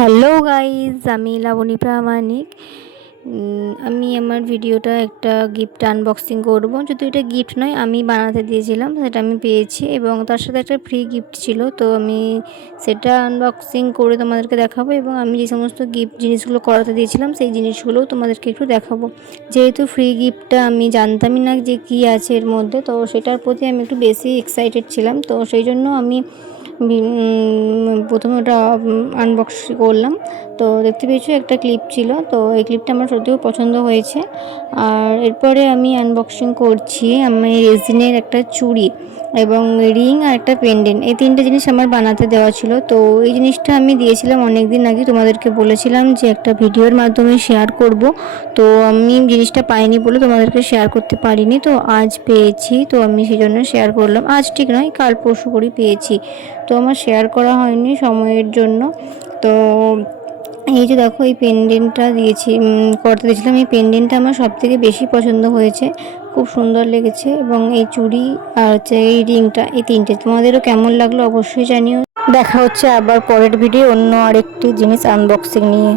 Hello guys, আমি লাবণী প্রামাণিক। আমি আমার ভিডিওটা একটা গিফট আনবক্সিং করব। যদি এটা গিফট নয়, আমি বানাতে দিয়েছিলাম, সেটা আমি পেয়েছি এবং তার সাথে একটা ফ্রি গিফট ছিল। তো আমি সেটা আনবক্সিং করে তোমাদেরকে দেখাবো এবং আমি যে সমস্ত গিফট জিনিসগুলো করাতে দিয়েছিলাম সেই জিনিসগুলোও তোমাদেরকে একটু দেখাবো। যেহেতু ফ্রি গিফটটা আমি জানতামই না যে কী আছে এর মধ্যে, তো সেটার প্রতি আমি একটু বেশি এক্সাইটেড ছিলাম। তো সেই জন্য আমি প্রথমে ওটা আনবক্স করলাম। তো দেখতে পেয়েছো একটা ক্লিপ ছিল, তো এই ক্লিপটা আমার সত্যিও পছন্দ হয়েছে। আর এরপরে আমি আনবক্সিং করছি আমি রেজিনের একটা চুড়ি এবং রিং আর একটা পেন্ডেন্ট। এই তিনটে জিনিস আমার বানাতে দেওয়া ছিল। তো এই জিনিসটা আমি দিয়েছিলাম অনেক দিন আগে, তোমাদেরকে বলেছিলাম যে একটা ভিডিওর মাধ্যমে শেয়ার করব। তো আমি জিনিসটা পাইনি বলে তোমাদেরকে শেয়ার করতে পারিনি, তো আজ পেয়েছি, তো আমি সেই জন্য শেয়ার করলাম। আজ ঠিক নয়, কাল পরশু করেই পেয়েছি, তো আমার শেয়ার করা হয়নি সময়ের জন্য। তো এই যে দেখো, এই পেন্ডেন্টটা করতে দিয়েছিলাম। এই পেন্ডেন্টটা আমার সবথেকে বেশি পছন্দ হয়েছে, খুব সুন্দর লেগেছে। এবং এই চুড়ি আর হচ্ছে এই রিংটা, এই তিনটে তোমাদেরও কেমন লাগলো অবশ্যই জানিও। দেখা হচ্ছে আবার পরের ভিডিও অন্য আরেকটি জিনিস আনবক্সিং নিয়ে।